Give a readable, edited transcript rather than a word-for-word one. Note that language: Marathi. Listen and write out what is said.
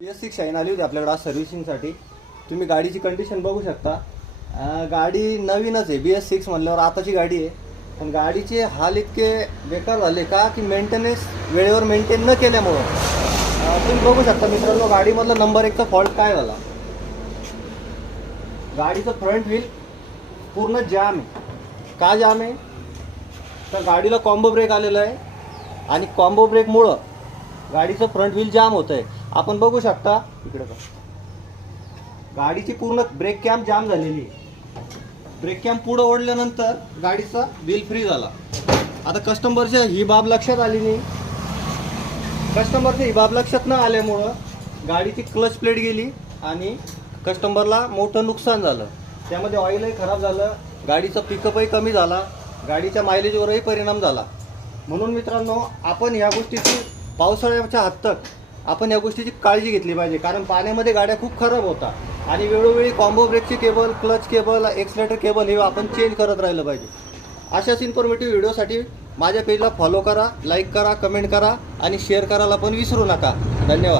BS6 शाईन आली होती आपल्याकडे आज सर्व्हिसिंगसाठी। तुम्ही गाडीची कंडिशन बघू शकता। गाडी नवीनच आहे, BS6 म्हणल्यावर आताची गाडी आहे, पण गाडीचे हाल इतके बेकार झाले का की मेंटेनन्स वेळेवर मेंटेन न केल्यामुळं तुम्ही बघू शकता मित्रांनो, गाडीमधला नंबर 1चा फॉल्ट काय झाला। गाडीचं फ्रंट व्हील पूर्ण जाम आहे। का जाम आहे तर गाडीला कॉम्बो ब्रेक आलेला आहे आणि कॉम्बो ब्रेकमुळं गाडीचं फ्रंट व्हील जाम होत आहे। आपण बघू शकता इकडे का गाडीची पूर्ण ब्रेक कॅम जाम झालेली आहे। ब्रेक कॅम पुढे ओढल्यानंतर गाडीचा व्हील फ्री झाला। आता कस्टमरच्या ही बाब लक्षात आली नाही। कस्टमरच्या ही बाब लक्षात न आल्यामुळं गाडीची क्लच प्लेट गेली आणि कस्टमरला मोठं नुकसान झालं। त्यामध्ये ऑइलही खराब झालं, गाडीचा पिकअपही कमी झाला, गाडीच्या मायलेजवरही परिणाम झाला। म्हणून मित्रांनो, आपण या गोष्टीची पावसाळ्याच्या हद्दक आपण या गोष्टीची काळजी घेतली पाहिजे, कारण पाण्यामध्ये गाड्या खूप खराब होतात आणि वेळोवेळी कॉम्बो ब्रेकची cable, clutch cable, accelerator cable हे आपण चेंज करत राहिलं पाहिजे। अशाच इन्फॉर्मेटिव्ह व्हिडिओसाठी माझ्या पेजला फॉलो करा, लाईक करा, कमेंट करा आणि शेअर करायला पण विसरू नका। धन्यवाद।